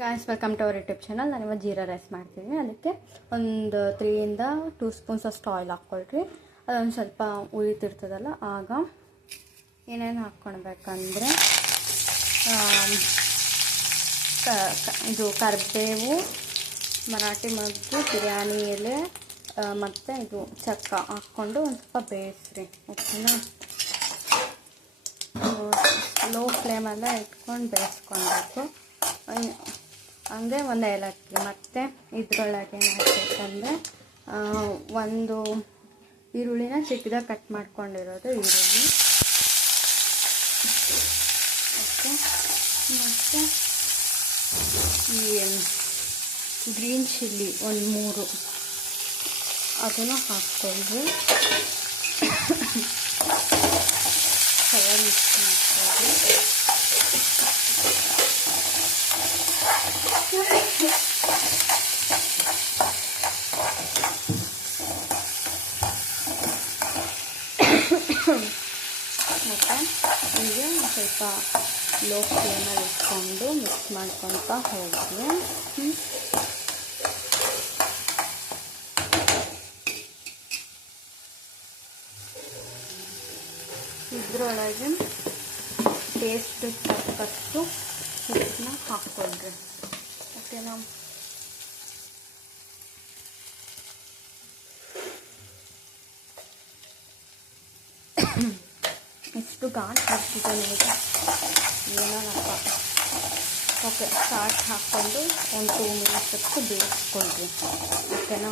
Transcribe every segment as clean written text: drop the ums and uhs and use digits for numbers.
Guys, welcome to our YouTube channel. ನಾನಿವಾಗ jeera rice ಮಾಡ್ತೀನಿ. ಅದಕ್ಕೆ ಒಂದು 3 ಇಂದ 2 ಸ್ಪೂನ್ಸ್ ಅಷ್ಟು ಆಯಿಲ್ ಹಾಕ್ಕೊಳ್ರಿ. ಅದೊಂದು ಸ್ವಲ್ಪ ಉಳಿತಿರ್ತದಲ್ಲ, ಆಗ ಏನೇನು ಹಾಕ್ಕೊಳ್ಬೇಕಂದ್ರೆ ಇದು ಕರಿಬೇವು, ಮರಾಠಿ ಮೊಗ್ಗು, ಬಿರಿಯಾನಿ ಎಲೆ ಮತ್ತು ಇದು ಚಕ್ಕ ಹಾಕ್ಕೊಂಡು ಒಂದು ಸ್ವಲ್ಪ ಬೇಯಿಸ್ರಿ. ಓಕೆನಾ? ಲೋ ಫ್ಲೇಮಲ್ಲೇ ಇಟ್ಕೊಂಡು ಬೇಯಿಸ್ಕೊಳ್ಬೇಕು. ಹಂಗೆ ಒಂದು ಏಲಕ್ಕಿ. ಮತ್ತು ಇದ್ರೊಳಗೆ ಏನು ಹಾಕಬೇಕಂದ್ರೆ ಒಂದು ಈರುಳ್ಳಿನ ಚಿಕ್ಕದಾಗಿ ಕಟ್ ಮಾಡ್ಕೊಂಡಿರೋದು ಈರುಳ್ಳಿ. ಓಕೆ. ಮತ್ತು ಈ ಗ್ರೀನ್ ಚಿಲ್ಲಿ ಒಂದು 3 ಅದನ್ನು ಹಾಕ್ಕೊಂಡ್ರೆ ಚೆನ್ನಾಗಿ ಮಿಕ್ಸ್ ಮಾಡ್ಕೊಳ್ಳಿ. ಮತ್ತು ಹೀಗೆ ಸ್ವಲ್ಪ ಲೋ ಫ್ಲೇಮಲ್ಲಿ ಇಟ್ಕೊಂಡು ಮಿಕ್ಸ್ ಮಾಡ್ಕೊತಾ ಹೋಗಿ. ಇದರೊಳಗೆ ಟೇಸ್ಟ್ ತಕ್ಕಷ್ಟು ಉಪ್ಪನ್ನ ಹಾಕ್ಕೊಳ್ರಿ. ಓಕೆನಾ? ಎಷ್ಟು ಘಾಟ್ ಹಾಕ್ತಿದ್ದೆ ನಿಮಗೆ ಏನೋನಪ್ಪ. ಓಕೆ, ಸಾಲ್ಟ್ ಹಾಕ್ಕೊಂಡು ಒಂದು 2 ಮಿನಿಟ್ಸಷ್ಟು ಬೇಯಿಸ್ಕೊಳ್ರಿ. ಓಕೆನಾ?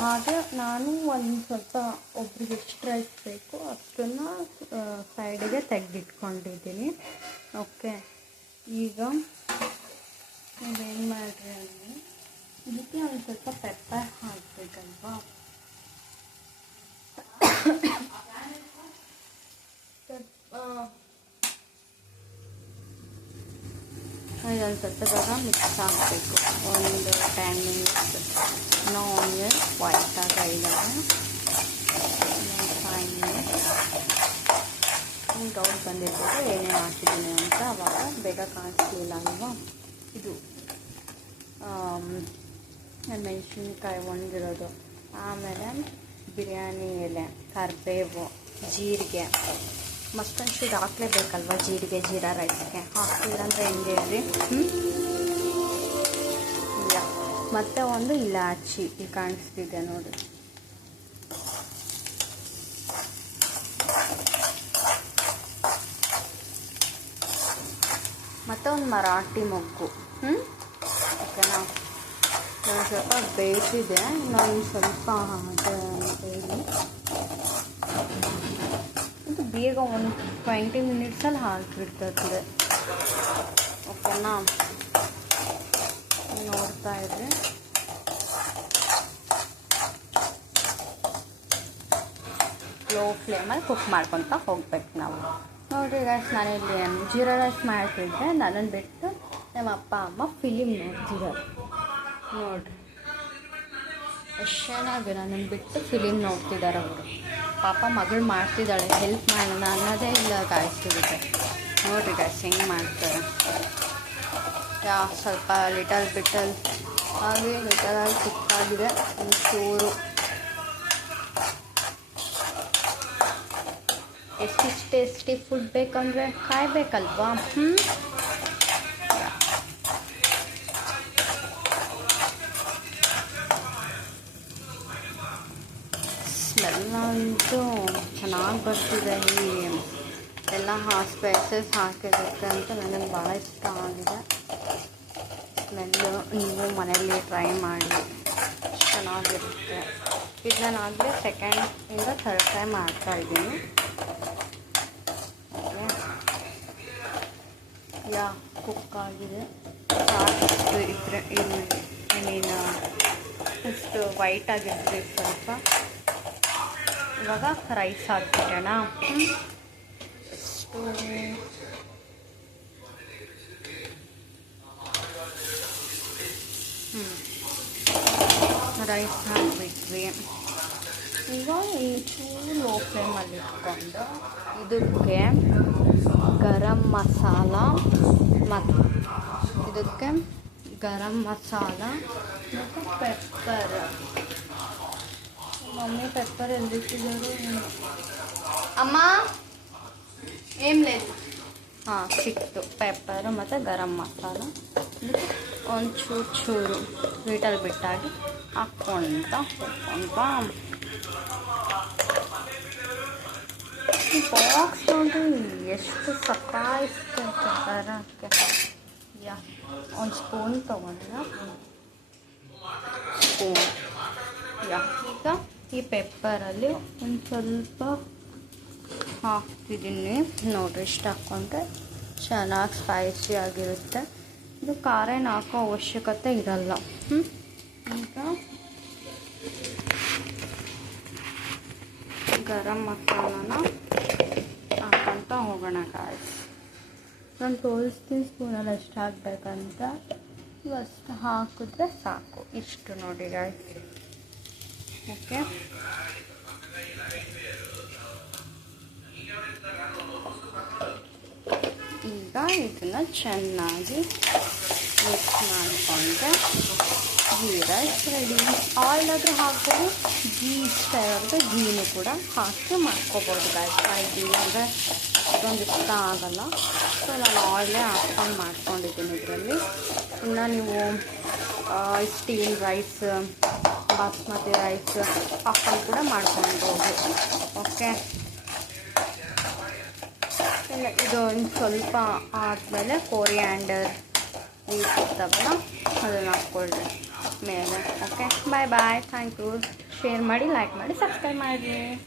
ಹಾಗೆ ನಾನು ಒಂದು ಸ್ವಲ್ಪ ಒಬ್ರಿಗೆ ಎಷ್ಟು ರೈಸ್ ಬೇಕು ಅಷ್ಟನ್ನು ಸೈಡಿಗೆ ತೆಗೆದಿಟ್ಕೊಂಡಿದ್ದೀನಿ. ಓಕೆ, ಈಗ ನೀವೇನು ಮಾಡಿರಿ ಅಂದರೆ ಇದಕ್ಕೆ ಒಂದು ಸ್ವಲ್ಪ ಪೆಪ್ಪರ್ ಹಾಕಬೇಕಲ್ವಾ. ಇದೊಂದು ಸ್ವಲ್ಪ ಜಾಗ ಮಿಕ್ಸ್ ಆಗಬೇಕು. ಒಂದು 10 ಮಿನಿಟ್ಸ್. ಇನ್ನೂ ಆನಿಯನ್ ವೈಟ್ ಆಗಿದ್ದಾವೆ. 5 ಮಿನಿಟ್ಸ್. ನಿಮ್ಗೆ ಡೌಟ್ ಬಂದಿರ್ತದೆ ಏನೇನು ಹಾಕಿದ್ದೀನಿ ಅಂತ. ಅವಾಗ ಬೇಗ ಕಾಣಿಸ್ಲಿಲ್ಲ ಅಲ್ವಾ. ಇದು ಮೆಣಸಿನ್ಕಾಯಿ ಒಣಗಿರೋದು, ಆಮೇಲೆ ಬಿರಿಯಾನಿ ಎಲೆ, ಕರಿಬೇವು, ಜೀರಿಗೆ. ಮಸ್ಟೊಂದು ಶೀಟ್ ಹಾಕ್ಲೇಬೇಕಲ್ವ ಜೀರಿಗೆ, ಜೀರಾ ರೈಸ್ಗೆ. ಹಾಕ್ತಿಲ್ಲ ಅಂದರೆ ಹೆಂಗೆ ಹೇಳ್ರಿ? ಇಲ್ಲ. ಮತ್ತು ಒಂದು ಇಲಾಚಿ ಇಲ್ಲಿ ಕಾಣಿಸ್ತಿದೆ ನೋಡಿ. ಮತ್ತು ಒಂದು ಮರಾಠಿ ಮೊಗ್ಗು. ಓಕೆನಾ? ನಾನು ಸ್ವಲ್ಪ ಬೇಯಿಸಿದೆ, ಇನ್ನೊಂದು ಸ್ವಲ್ಪ ಬೇಯಿ. ಇದು ಬೇಗ ಒಂದು 20 ಮಿನಿಟ್ಸಲ್ಲಿ ಹಾಕಿಬಿಡ್ತದೆ. ಓಕೆನಾ? ನೋಡ್ತಾ ಇದ್ರಿ. ಲೋ ಫ್ಲೇಮಲ್ಲಿ ಕುಕ್ ಮಾಡ್ಕೊತ ಹೋಗ್ಬೇಕು ನಾವು. ನೋಡಿರಿ ಗೈಸ್, ನಾನಿಲ್ಲಿ ಜೀರಾ ರೈಸ್ ಮಾಡ್ತಿದ್ದೆ. ನನ್ನನ್ನು ಬಿಟ್ಟು ನಮ್ಮ ಅಪ್ಪ ಅಮ್ಮ ಫಿಲಿಮ್ ನೋಡ್ತಿದ್ದಾರೆ. ನೋಡಿರಿ ಎಷ್ಟು ಚೆನ್ನಾಗಿ ನನ್ನನ್ನು ಬಿಟ್ಟು ಫಿಲಿಮ್ ನೋಡ್ತಿದ್ದಾರೆ ಅವರು. ಪಾಪ ಮಗಳು ಮಾಡ್ತಿದ್ದಾಳೆ, ಹೆಲ್ಪ್ ಮಾಡೋಣ ಅನ್ನೋದೇ ಇಲ್ಲ ಕಾಯಿಸ್ತಿರುತ್ತೆ. ನೋಡಿರಿ ಗೈಸ್ ಹೆಂಗೆ ಮಾಡ್ತಾರೆ. ಸ್ವಲ್ಪ ಲಿಟಲ್ ಹಾಗೆ ಲಿಟಲಾಗಿ ಕುಕ್ಕಾಗಿದೆ. ಒಂಚೂರು ಎಷ್ಟಿಷ್ಟು ಟೇಸ್ಟಿ ಫುಡ್ ಬೇಕಂದರೆ ಕಾಯಬೇಕಲ್ವಾ. ಸ್ಮೆಲ್ಲಂತೂ ಚೆನ್ನಾಗಿ ಬರ್ತಿದೆ. ಈ ಎಲ್ಲ ಸ್ಪೈಸಸ್ ಹಾಕಿರುತ್ತೆ ಅಂತ ನನಗೆ ಭಾಳ ಇಷ್ಟ ಆಗಿದೆ ಸ್ಮೆಲ್ಲು. ನೀವು ಮನೆಯಲ್ಲಿ ಟ್ರೈ ಮಾಡಿ, ಚೆನ್ನಾಗಿರುತ್ತೆ. ಇದು ನಾನಾಗಲೇ 2nd ಇಂದ 3rd ಟೈಮ್ ಮಾಡ್ತಾಯಿದ್ದೀನಿ. ಓಕೆ, ಕುಕ್ ಆಗಿದೆ. ಸಾಕು ಇದ್ರೆ ಇಷ್ಟು ವೈಟ್ ಆಗಿದ್ರೆ ಸ್ವಲ್ಪ. ಇವಾಗ ರೈಸ್ ಹಾಕ್ಬಿಡೋಣ. ರೈಸ್ ಹಾಕ್ಬಿಟ್ವಿ. ಈಗ ಒಂಚೂರು ಲೋ ಫ್ಲೇಮಲ್ಲಿ ಇಟ್ಕೊಂಡು ಇದಕ್ಕೆ ಗರಂ ಮಸಾಲ ಮತ್ತು ಇದಕ್ಕೆ ಗರಂ ಮಸಾಲ ಮತ್ತು ಪೆಪ್ಪರ್. ಮಮ್ಮಿ ಪೆಪ್ಪರ್ ಎಲ್ಲಿಟ್ಟಿದ್ದಾರೆ ಅಮ್ಮ? ఏం లేదు. ಹಾಂ, ಸಿಕ್ತು. ಪೆಪ್ಪರು ಮತ್ತು ಗರಂ ಮಸಾಲ ಒಂದು ಚೂರು ಸ್ವೀಟಲ್ಲಿ ಬಿಟ್ಟಾಗಿ ಹಾಕ್ಕೊಳ್ತಾ ಬಾಕ್ಸ್ ನೋಡ್ರಿ ಎಷ್ಟು ಸಕಾಯಿಸ್ತೈತೆ ಬರೋಕ್ಕೆ. ಒಂದು ಸ್ಪೂನ್ ತೊಗೊಂಡ ಸ್ಪೂನ್. ಈಗ ಈ ಪೆಪ್ಪರಲ್ಲಿ ಒಂದು ಸ್ವಲ್ಪ ಹಾಕ್ತಿದ್ದೀನಿ ನೋಡಿರಿ. ಇಷ್ಟು ಹಾಕ್ಕೊಂಡ್ರೆ ಚೆನ್ನಾಗಿ ಸ್ಪೈಸಿ ಆಗಿರುತ್ತೆ. ಇದು ಖಾರ ಏನು ಹಾಕೋ ಅವಶ್ಯಕತೆ ಇರಲ್ಲ. ಈಗ ಗರಂ ಮಸಾಲನ ಹಾಕ್ಕೊತ ಹೋಗೋಣ ಗಾಯ್ಸ್. ನಾನು ತೋರಿಸ್ತೀನಿ ಸ್ಪೂನಲ್ಲಿ ಎಷ್ಟು ಹಾಕಬೇಕಂತ. ಅಷ್ಟು ಹಾಕಿದ್ರೆ ಸಾಕು. ಇಷ್ಟು ನೋಡಿ ಗಾಯ್ಸ್. ಓಕೆ, ಈಗ ಇದನ್ನು ಚೆನ್ನಾಗಿ ಮಿಕ್ಸ್ ಮಾಡಿಕೊಂಡ್ರೆ ಗೀ ರೈಸ್ ರೆಡಿ. ಆಯಿಲ್ ಆದರೂ ಹಾಕ್ಬೋದು, ಗೀ ಇಷ್ಟ ಇರೋದು ಗೀನು ಕೂಡ ಹಾಕಿ ಮಾಡ್ಕೋಬೋದು ಗಾಯ್ಸ್. ಗೀ ಅಂದರೆ ಅಷ್ಟೊಂದು ಇಷ್ಟ ಆಗಲ್ಲ, ಸೊ ನಾನು ಆಯಿಲೇ ಹಾಕ್ಕೊಂಡು ಮಾಡ್ಕೊಂಡಿದ್ದೀನಿ ಇದರಲ್ಲಿ. ಇನ್ನು ನೀವು ಸ್ಟೀಮ್ ರೈಸ್, ಬಾಸ್ಮತಿ ರೈಸ್ ಹಾಕ್ಕೊಂಡು ಕೂಡ ಮಾಡ್ಕೊಳ್ಬೋದು. ಓಕೆ, ಇದು ಇನ್ನು ಸ್ವಲ್ಪ ಆದಮೇಲೆ ಕೋರಿಯಾಂಡರ್ ಲೀವ್ಸ್ ಇರ್ತಾವಲ್ಲ ಅದನ್ನು ಹಾಕ್ಕೊಳ್ರಿ ಮೇಲೆ. Okay, bye bye. Thank you. Share ಮಾಡಿ, ಲೈಕ್ ಮಾಡಿ, ಸಬ್ಸ್ಕ್ರೈಬ್ ಮಾಡಿರಿ.